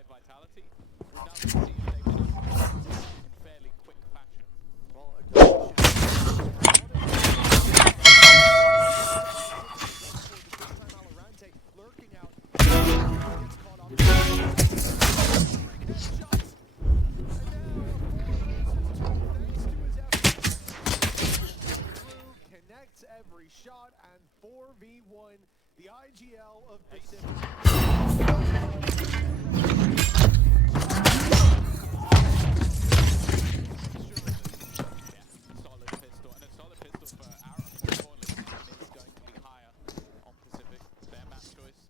play vitality. We've now seen if they've been able to do it in fairly quick fashion. Well, a good Valorante lurking out. Gets caught up. Headshots. Connects every shot and 4v1 the IGL of Pacific. Solid pistol, and a solid pistol for Arrow. More importantly, is going to be higher on Pacific. Their map choice.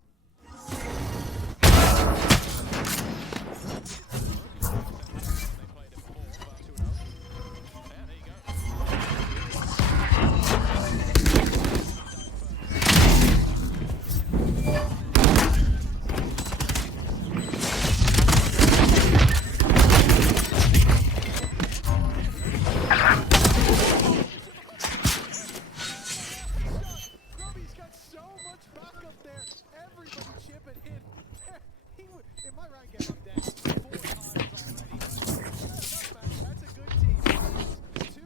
They played it before, but 2-0. Yeah, there you go. Grubby's got so much backup there. Everybody chipping in. He would, in my rank game, I'm dead 4 times already. That's a good team. 2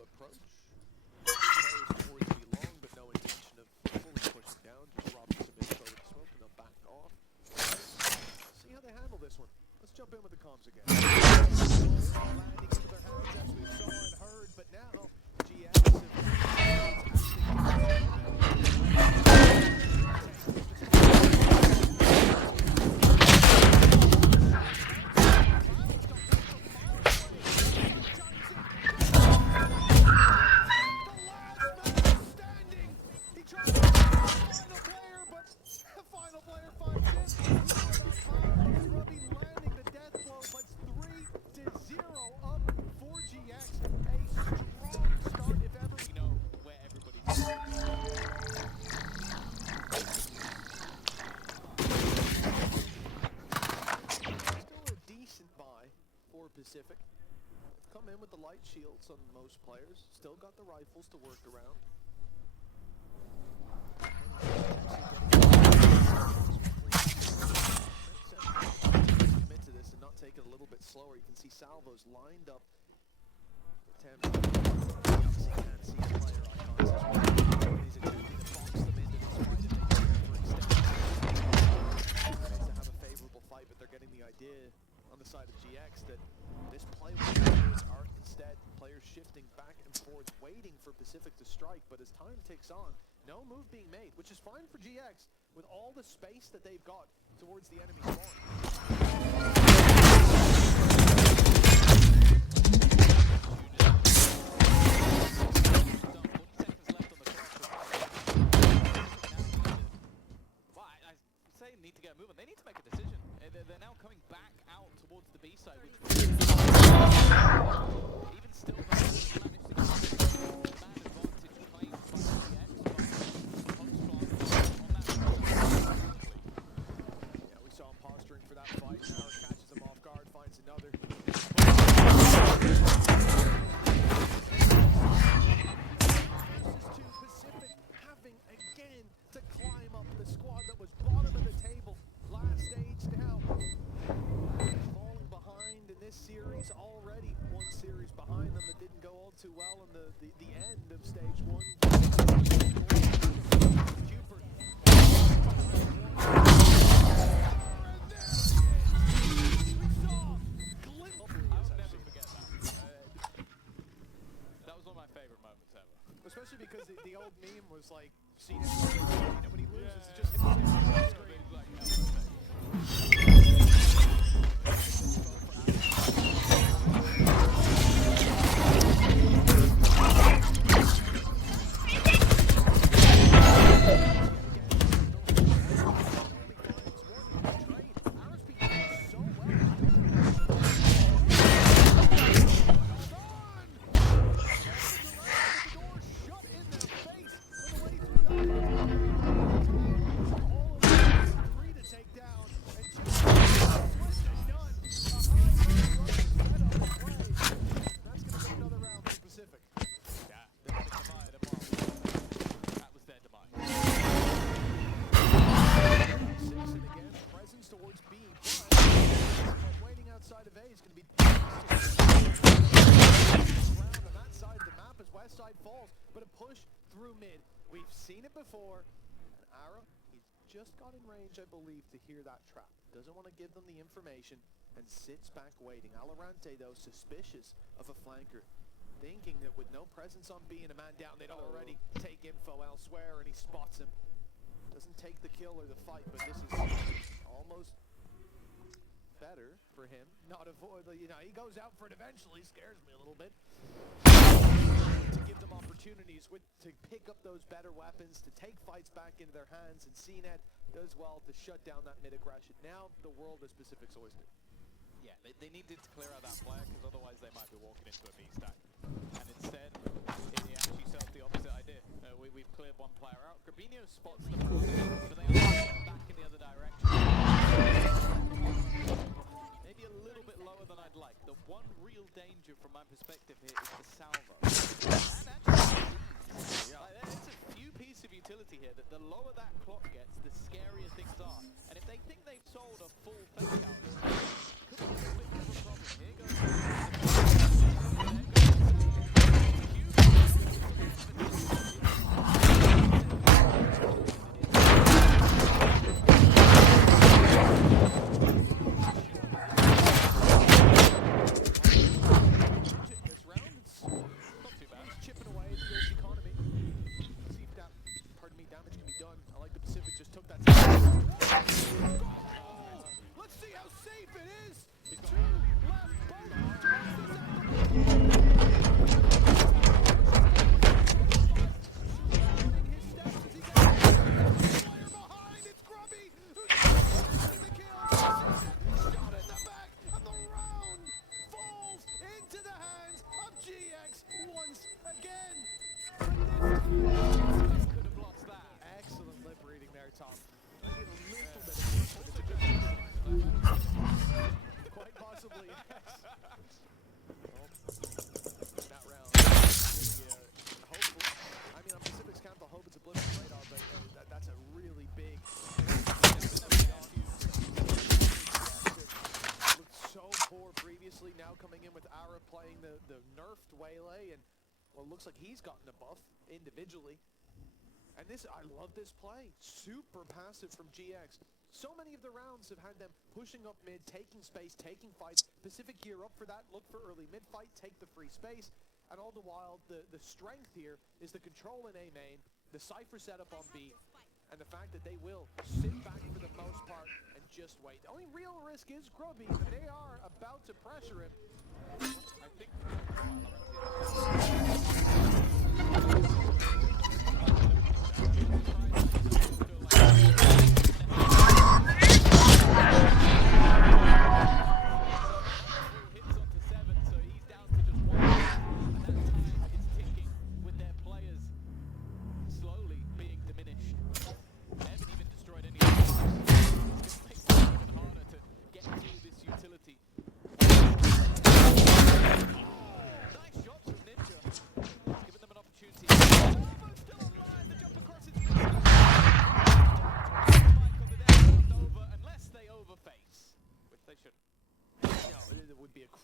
approach. Players towards the long, but no intention of fully pushing down. Just robbing some info with smoke, and they'll back off. See how they handle this one. Let's jump in with the comms again. Landing into their hands as we saw and heard, but now GX Pacific. Come in with the light shields on most players. Still got the rifles to work around. Commit to this and not take it a little bit slower. You can see salvos lined up. Obviously can't see the player icons as well. He's attempting to box them into this fight if they can for extended. To have a favorable fight, but they're getting the idea on the side of GX that this play are instead players shifting back and forth, waiting for Pacific to strike, but as time ticks on, no move being made, which is fine for GX with all the space that they've got towards the enemy spawn. Need to get moving. They need to make a decision. They're now coming back out towards the B side, which even still managed to get man advantage claimed by GX, Yeah, we saw him posturing for that fight. Now it catches him off guard, finds another. Pacific having again to climb up the squad that was bottom of the table last stage now. Falling behind in this series already. One series behind them that didn't go all too well in the end of stage 1. Cooper. I'll never forget that. That was one of my favorite moments ever. Especially because the old meme was like, see when he loses, it's just him on the screen. falls, but a push through mid. We've seen it before. And Ara, he's just got in range, I believe, to hear that trap. Doesn't want to give them the information and sits back waiting. Valorante, though, suspicious of a flanker, thinking that with no presence on B and a man down, they'd already take info elsewhere, and he spots him. Doesn't take the kill or the fight, but this is almost better for him. Not avoid, you know, he goes out for it eventually, scares me a little bit. To give them opportunities to pick up those better weapons, to take fights back into their hands, and CNET does well to shut down that mid aggression. Now the world is Pacific's oyster. Yeah, they needed to clear out that player, because otherwise they might be walking into a B stack. And instead, he actually served the opposite idea. We've cleared one player out. Grabinho spots the front, but they are going back in the other direction. Maybe a little bit lower than I'd like. The one real danger from my perspective here is the salvo. And actually, there's a few pieces of utility here that the lower that clock gets, the scarier things are. And if they think they've sold a full fake out, could be a little bit of a problem. Here goes. Looks like he's gotten a buff individually. And this, I love this play. Super passive from GX. So many of the rounds have had them pushing up mid, taking space, taking fights. Pacific gear up for that, look for early mid fight, take the free space. And all the while, the strength here is the control in A main, the Cypher setup on B, and the fact that they will sit back for the most part and just wait. The only real risk is Grubby, and they are about to pressure him. I think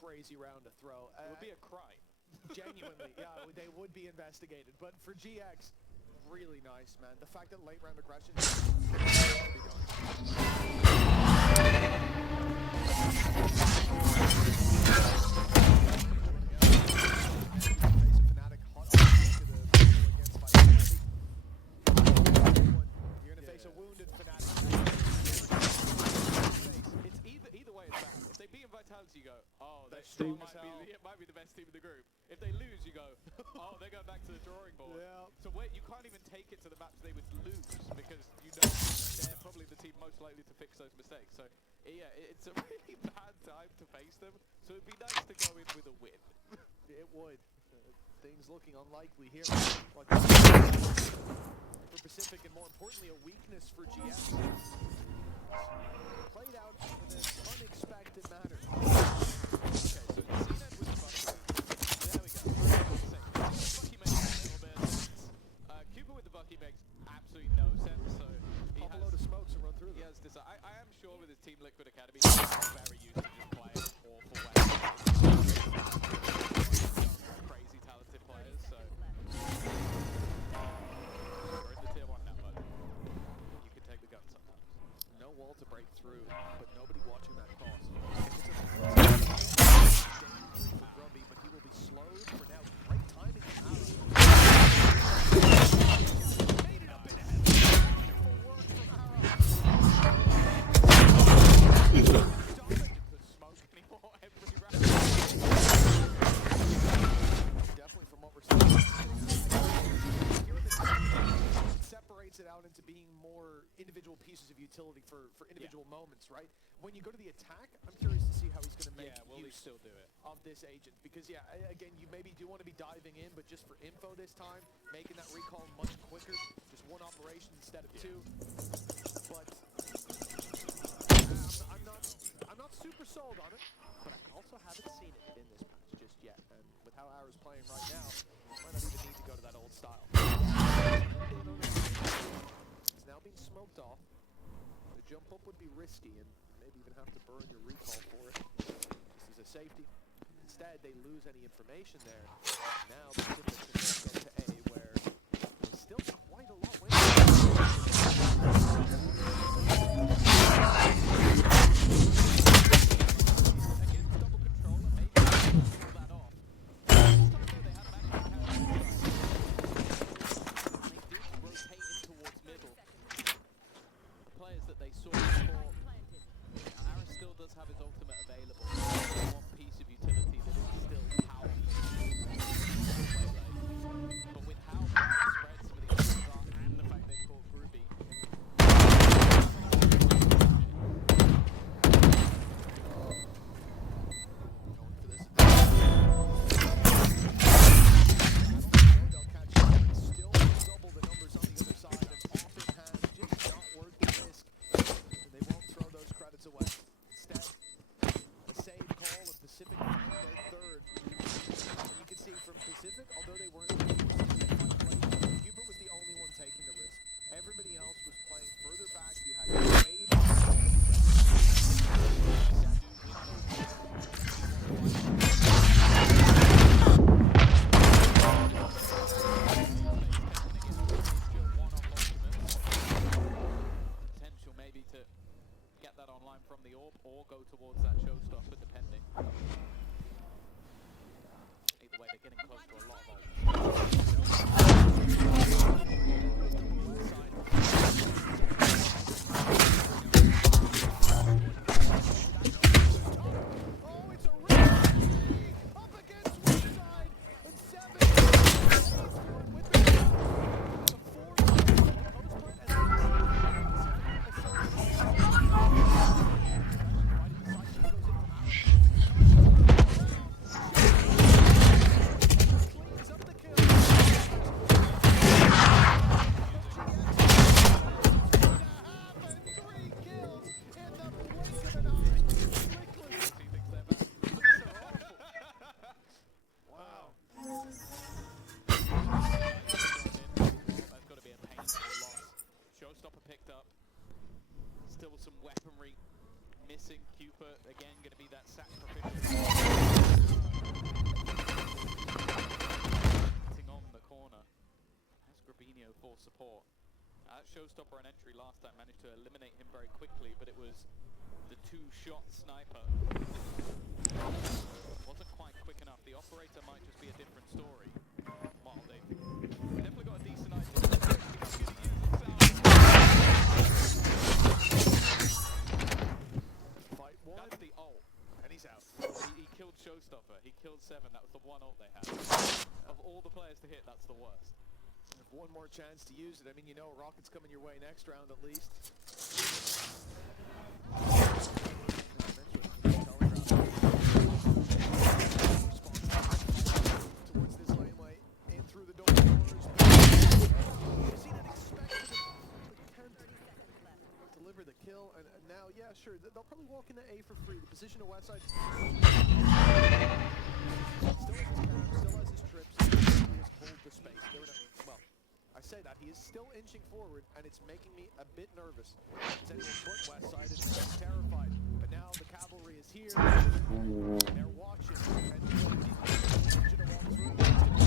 crazy round to throw. It would be a crime. Genuinely, yeah, they would be investigated. But for GX, really nice, man. The fact that late round aggression you're gonna face a wounded Fnatic. It's either way it's bad. If they beat Vitality, you go, oh, they might be the best team in the group. If they lose, you go, oh, they're going back to the drawing board. Yeah. So you can't even take it to the match they would lose, because you know they're probably the team most likely to fix those mistakes. So yeah, it's a really bad time to face them. So it'd be nice to go in with a win. It would. Things looking unlikely here. For Pacific, and more importantly, a weakness for GX. Played out in an unexpected manner. Okay, so CNET with the Bucky. There we go. Bucky makes a little bit of sense. Cooper with the Bucky makes absolutely no sense. So he pop a load of smokes and run through them. Yes, I am sure with his Team Liquid Academy, he's very used to just playing awful weapons. Crazy talented players, so splits it out into being more individual pieces of utility for individual moments, right? When you go to the attack, I'm curious to see how he's going to make use still do it of this agent. Because, yeah, again, you maybe do want to be diving in, but just for info this time, making that recall much quicker, just one operation instead of two. But I'm not super sold on it, but I also haven't seen it in this patch just yet. And with how Ara's playing right now, might not even need to go to that old style. It's now being smoked off. The jump up would be risky and maybe even have to burn your recall for it. This is a safety. Instead, they lose any information there. Now the Pacific can go to A, where there's still quite a lot waiting. Against double controller, maybe they can pull that off. This time, though, they have managed to catch the side. They did rotate in towards middle. The players that they saw before, Aris still does have his ultimate available. One piece of utility that is still powerful. But with how widespread some of the options are and the fact they've caught Groovy, they'll catch him, but still double the numbers on the other side, and offhand, just not worth the risk. They won't throw those credits away. Instead, a save call, and Pacific find their third. And you can see from Pacific, although they weren't forced into the fight late, Hubert was the only one taking the risk. Everybody else was playing further back. You had Wade. Potential maybe to get that online from the orb or go towards that showstopper, depending. Either way, they're getting close to a lot of Oh, it's a risk up against one side, and 7 with the still some weaponry missing. Cooper again going to be that sacrificial. Sitting on the corner. Has Grabinho for support. Showstopper on entry last time managed to eliminate him very quickly, but it was the two-shot sniper. Wasn't quite quick enough. The operator might just be a different story. Well, they've definitely got a decent idea. Fight one. That's the ult, and he's out. He killed Showstopper. He killed 7. That was the one ult they had. Of all the players to hit, that's the worst. One more chance to use it. I mean, you know, Rocket's coming your way next round at least. Towards this laneway, in through the door. You've seen it expected, but can't deliver the kill. And now, yeah, sure, they'll probably walk into A for free. The position of Westside still has his cam, still has his trips. He has pulled the space. Well, I say that, he is still inching forward, and it's making me a bit nervous. It's anyone but Westside is terrified. But now the cavalry is here. They're watching, and should have walked through.